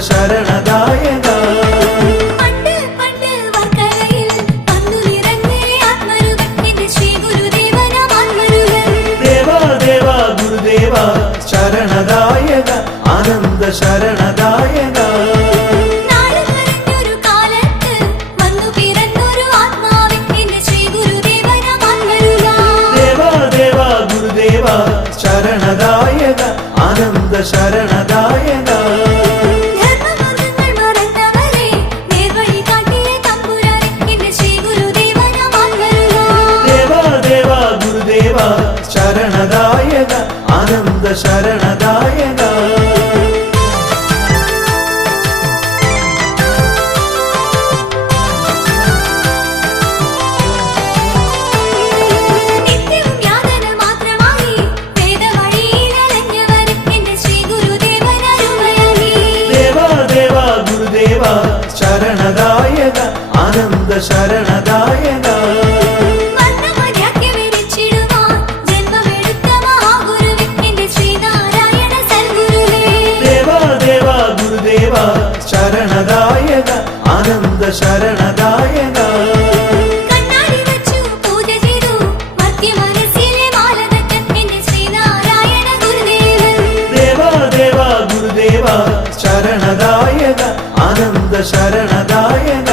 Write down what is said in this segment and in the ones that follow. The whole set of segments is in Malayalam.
ശരണദായക ശരണദായക ആനന്ദ ശരണദായക ശരണദായക ആനന്ദ ശരണദായക ശരണദായക ആനന്ദ ശരണദായക ശരണദായക ആനന്ദ ശരണദായക ശരണദായക ആനന്ദ ശരണദായക ശരണദായക ആനന്ദ ശരണദായക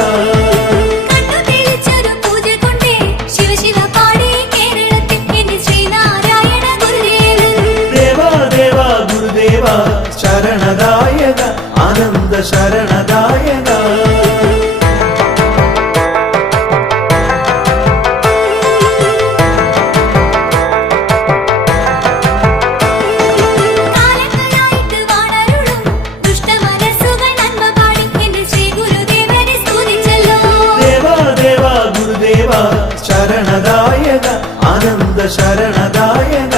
ശരണദായക ആനന്ദ ശരണദായക ശരണദായക ആനന്ദ ശരണദായക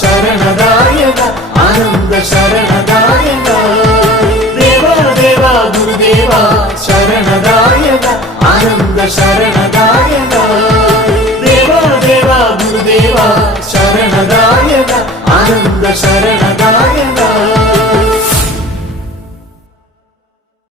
ശരണദായക ആനന്ദ ശരണദായക ദേവ ഗുരുദേവ ശരണദായക ആനന്ദ ശരണദായക ദേവ ഗുരുദേവ ശരണദായക ആനന്ദ ശരണ